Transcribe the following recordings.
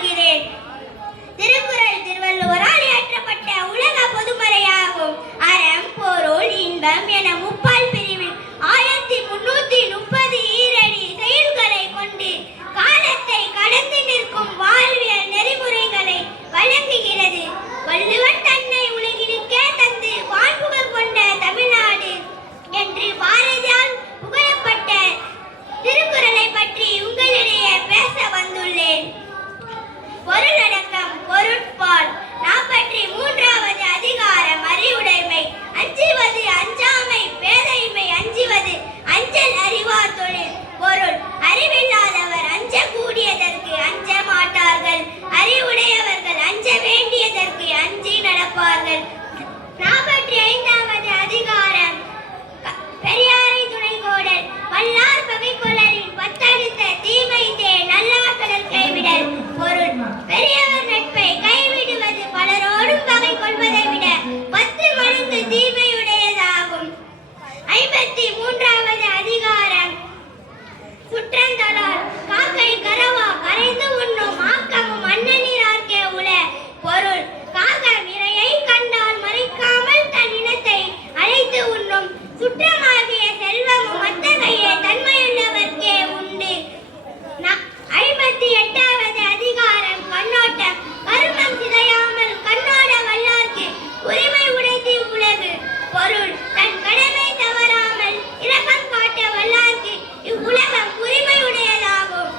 கொள்கிறேன். திருக்குறள் திருவள்ளுவரால் இயற்றப்பட்ட உலக பொதுமறையாகும். அறம், பொருள், இன்பம் என முப்பால் பிரிவில் 1330 ஈரடி செயல்களை கொண்டு காலத்தை கடந்து நிற்கும் வாழ்வியல் நெறிமுறைகளை வழங்குகிறது. வள்ளுவன் தன்னை உலகினுக்கே தந்து வான்புகழ் கொண்ட தமிழ்நாடு என்று பாரதியால் புகழப்பட்ட திருக்குறளை பற்றி உங்களிடையே பேச வந்துள்ளேன். பொருளடக்கம் பொருட்பால் 43வது அதிகாரம் அறிவுடைமை. அஞ்சுவது அஞ்சாமை பேதைமை, அஞ்சுவது அஞ்சல் அறிவார் தொழில். பொருள்: அறிவில்லாதவர் அஞ்சக்கூடியதற்கு அஞ்ச மாட்டார்கள், அறிவுடையவர்கள் அஞ்ச வேண்டியதற்கு அஞ்சி நடப்பார்கள். 45வது அதிகாரம் பெரியாரை துணைக்கோடல். வல்லார் பகைக்கொள்ளலின் பத்தடுத்த தீமை தே நல்லார் கடல் கைவிடல். பொருள்: பெரியவர் நட்பை கைவிடுவது பலரோடும் பகை கொள்வதை விட 10 மடங்கு தீமையுடையதாகும். 53வது அதிகாரம் சுற்றந்தலால். காக்கை கரவா கரைந்து உண்ணும் ஆக்கமும் அன்னநீரார்க்கே உள. பொருள்: காகம் இரையை கண்டால் மறைக்காமல் தன் இனத்தை அழைத்து உண்ணும் சுற்றமாகிய செல்வமும் அத்தகைய தன்மையுள்ளவர்க்கே உண்டு. 58வது அதிகாரம் கண்ணோட்டம். கருமம் சிதையாமல் கண்ணோட வல்லார்க்கு உரிமை உடைத்து உலகு. பொருள்: தன் கடமை தவறாமல் இரக்கம் காட்ட வல்லார்க்கு இவ்வுலகம் உரிமையுடையதாகும்.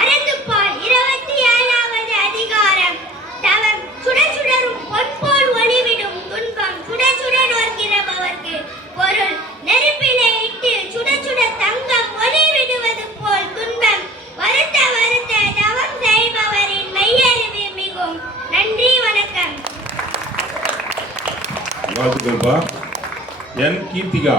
அறத்துப்பால் 27வது அதிகாரம் தவம். சுட சுடரும் பொன்போல் ஒளிவிடும் துன்பம் சுட சுட நோக்கிறபவர்க்கு. பொருள்: நெருப்பிலே இட்டு சுட சுட தங்கம் ஒளிவிடுவது போல் துன்பம் வருத்த வருத்த தவம் செய்பவரின் மெய்யறிவு மிகும். நன்றி, வணக்கம். வாழ்த்துக்கள்ப்பா. என் கீர்த்திகா.